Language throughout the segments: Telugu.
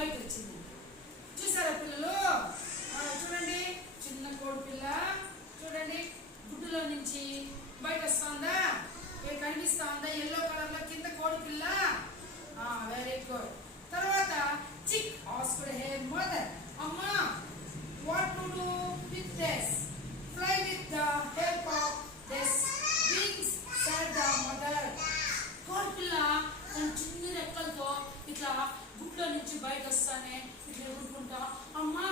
బయట వచ్చిందంట. చూసారా పిల్లలు? చూడండి, చిన్న కోడి పిల్ల చూడండి గుడ్డులో నుంచి బయట వస్తుందా? కనిపిస్తా ఉందా? ఎల్లో కలర్ లో కింద కోడి పిల్ల. Very good. తర్వాత చిక్ ఆస్క్డ్ హర్ మదర్, అమ్మా what to do with this? Fly with the help of this wings said the mother. కోడి పిల్ల తన చిన్న రెక్కలతో ఇట్లా గుడ్లో నుంచి బయట వస్తానే ఇట్లా ఎగురుకుంటా, అమ్మా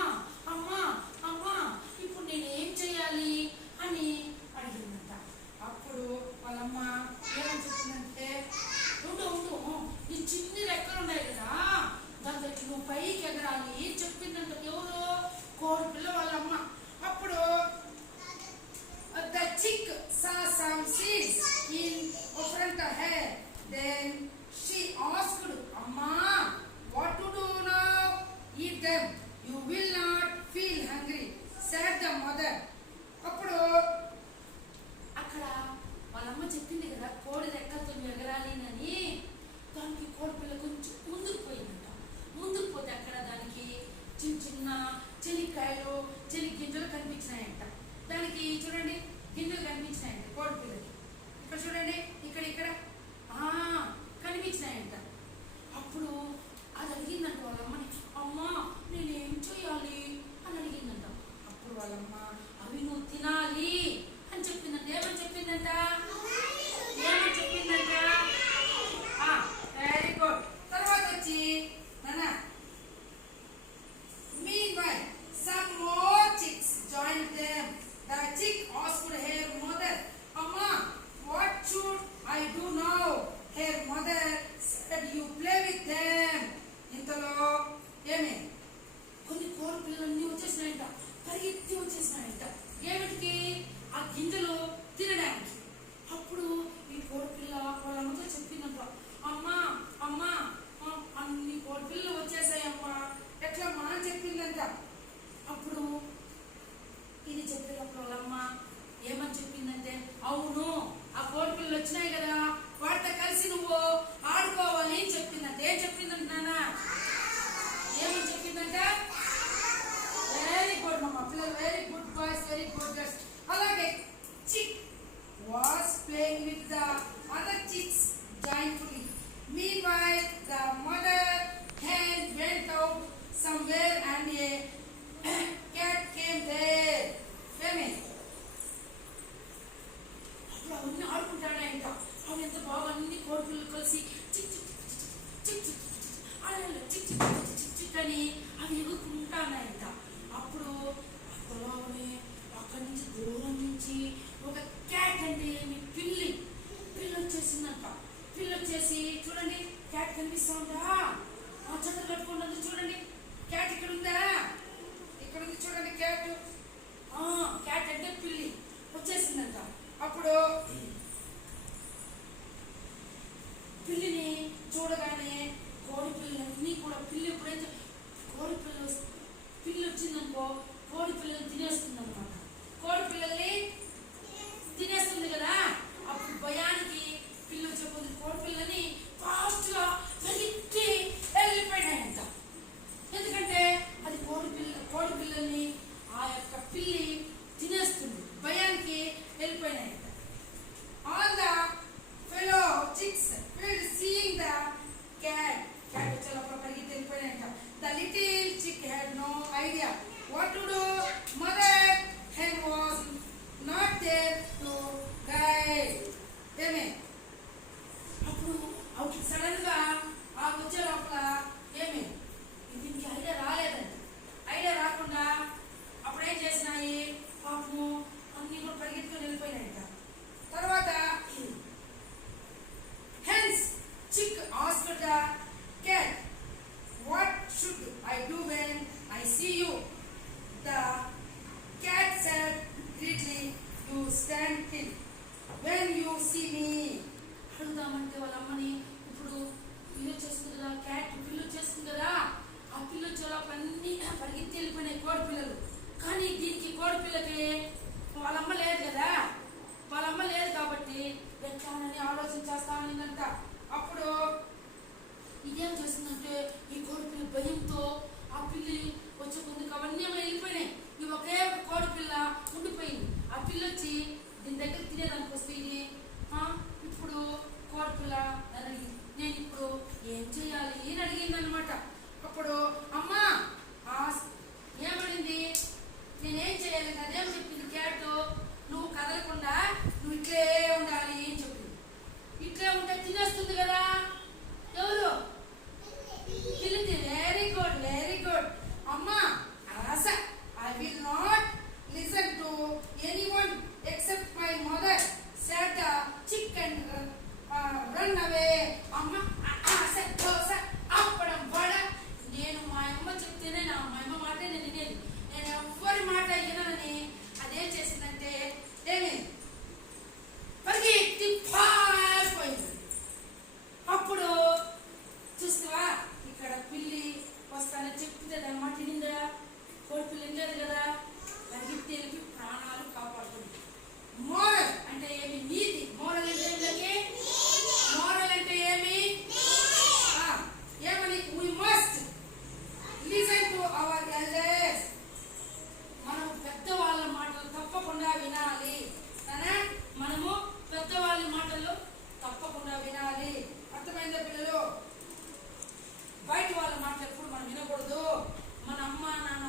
అమ్మా అమ్మా ఇప్పుడు నేను ఏం చెయ్యాలి అని అడిగిందంట. అప్పుడు వాళ్ళమ్మ ఏమని చెప్పిందంటే, ఉండు ఉండు, నీ చిన్ని రెక్కలు ఉన్నాయి కదా, దాంతో నువ్వు పైకి ఎగరాలి చెప్పిందంట. ఎవరు? కోడి పిల్ల వాళ్ళమ్మ. అప్పుడు the chick saw some seeds in front of her. Then she asked, Amma, what to do now? Eat them. You will not feel hungry, said the mother. అప్పుడు అక్కడ వాళ్ళమ్మ చెప్పింది కదా కోడి రెక్కలతో ఎగరాలి అని. దానికి కోడి పిల్ల కొంచెం ముందుకు పోయిందంట. ముందుకు పోతే అక్కడ దానికి చిన్న చిన్న చెనిక్కాయలు గింజలు కనిపించినాయంట. దానికి చూడండి గింజలు కనిపించినాయంట కోడి పిల్లకి. ఇక్కడ చూడండి, ఇక్కడ ఇక్కడ కనిపించినాయంట. అప్పుడు అది అడిగిందంట వాళ్ళమ్మని, అమ్మా నేనేం చేయాలి అని అడిగిందంట. అప్పుడు వాళ్ళమ్మ అవి నువ్వు తినాలి అని చెప్పిందంట. ఏమని చెప్పిందంట? ఏమని చెప్పిందంట? Very good. తర్వాత వచ్చి నాన్న meanwhile some more chicks joined them. The chick asked her mother, Amma, what should I do now? Her mother said, you play with them. ఇంతలో ఏమే కొన్ని కోడి పిల్లలన్నీ వచ్చేసినాయంట, పరిగెత్తి వచ్చేసినాయంట. ఏమిటికి? ఆ గింజలు తినడానికి. అప్పుడు ఈ కోడి పిల్ల వాళ్ళమ్మతో చెప్పిందంట, అమ్మా అమ్మా అన్ని కోడి పిల్లలు వచ్చేసాయమ్మా, ఎట్లమ్మా అని చెప్పిందంట. అప్పుడు ఇది చెప్పినప్పుడు వాళ్ళమ్మ ఏమని చెప్పిందంటే, అవును ఆ కోడి పిల్లలు వచ్చినాయి కదా, వాటితో కలిసి నువ్వు ఆడుకోవాలి అని చెప్పిందంట. ఏం చెప్పిందంట నాన్న? ఏమని చెప్పిందంట? వెరీ గుడ్ మమ్మ, పిల్లలు very good boys, very good girls. అలాగే chick was playing with the other chicks joyfully. Meanwhile, the mother hen went out somewhere and a cat came there. అప్పుడు అవన్నీ ఆడుకుంటాడంట. అవి ఎంత బాగా అన్ని కోడి పిల్లలు కలిసి చిక్ చిక్ చిక్ చిక్ ఆడలో చిక్ చిక్ చిక్ చిక్ అని అవి ఎగురుకుంటానాయంట. అప్పుడు పొలంలోనే అక్కడి నుంచి దూరం నుంచి ఒక క్యాట్ అంటే పిల్లి వచ్చేసిందంట. పిల్లి వచ్చేసి చూడండి, క్యాట్ కనిపిస్తుందా? చెట్లు కట్టుకుంటుంది చూడండి. క్యాట్ ఇక్కడ ఉందా? ఇక్కడ ఉంది చూడండి క్యాట్. క్యాట్ అంటే పిల్లి వచ్చేసిందంట. అప్పుడు పిల్లిని చూడగానే కోడి పిల్లలన్నీ కూడా, పిల్లి ఎప్పుడైతే పిల్లి వచ్చిందనుకో కోడి పిల్లల్ని తినేస్తుంది అనమాట. కోడి పిల్లల్ని తినేస్తుంది కదా. అప్పుడు భయానికి పిల్లి వచ్చే కోడి పిల్లని ఫాస్ట్ గా పరిగెత్తి వెళ్ళిపోయినాయంట. ఎందుకంటే అది కోడి పిల్లల్ని ఆ యొక్క పిల్లి తినేస్తుంది. భయానికి వెళ్ళిపోయినాయంట. All the fellow chicks fled seeing the cat వచ్చేలా పరిగెత్తి వెళ్ళిపోయినాయంట. The little chick had no idea what to do. Mother hen was not there to guide. ఏమే అప్పుడు అవి సడన్ గా వచ్చే లోపల ఏమే దీనికి ఐడియా రాలేదండి. ఐడియా రాకుండా అప్పుడు ఏం చేసినాయి పాపము అన్ని కూడా పరిగెత్తుకొని వెళ్ళిపోయినాయంట. తర్వాత hen's chick asked the cat, what should I do when I see you? The cat said greedily, you stand still when you see me. అడుగుదామంటే వాళ్ళ అమ్మని, ఇప్పుడు పిల్లి వచ్చేస్తుంది కదా, క్యాట్ పిల్లి వచ్చేస్తుంది కదా, ఆ పిల్లి వచ్చేలోపు అన్ని పరిగెత్తి వెళ్ళిపోయినాయి కోడి పిల్లలు. కానీ దీనికి కోడి పిల్లకి వాళ్ళమ్మ లేదు కదా, వాళ్ళమ్మ లేదు కాబట్టి ఎట్లానని ఆలోచన చేస్తా ఉన్నంత. అప్పుడు ఇదేం చేస్తుందంటే ఈ కోడి పిల్ల భయంతో అనమాట. అప్పుడు అమ్మ ఏమనింది, నేనేం చేయాలంటే అదేం చెప్పింది క్యాట్, నువ్వు కదలకుండా నువ్వు ఇట్లే ఉండాలి అని చెప్పింది. ఇట్లే ఉంటే తినేస్తుంది కదా. ఎవరు పిల్లింది. Very good, very good. అమ్మా రాస I will not listen to anyone except my mother said the chicken run away. అమ్మ దోశ అప్పడం వడ. నేను మా అమ్మ చెప్తేనే మా అమ్మ మాటే నేను వినేది. నేను ఎవ్వరి మాట వినని అదేం చేసిందంటే ఏమి పరిగెత్తి పారిపోయింది. అప్పుడు చూస్తావా ఇక్కడ పిల్లి వస్తానని చెప్తే దాని మాట వినిందా? కోడి పిల్లి వినలేదు కదా. పరిగెత్తి వెళ్ళి ప్రాణాలు కాపాడుతుంది. మోరల్ అంటే ఏమి? నీతి. మోరల్ అంటే ఏమిటి? మోరల్ అంటే ఏమి? ఏమని? we must listen to our elders. మనం పెద్దవాళ్ళ మాటలు తప్పకుండా వినాలి. మనము పెద్దవాళ్ళ మాటలు తప్పకుండా వినాలి. అర్థమైందా పిల్లలు? బయట వాళ్ళ మాటలు ఎప్పుడు మనం వినకూడదు. మన అమ్మ నాన్న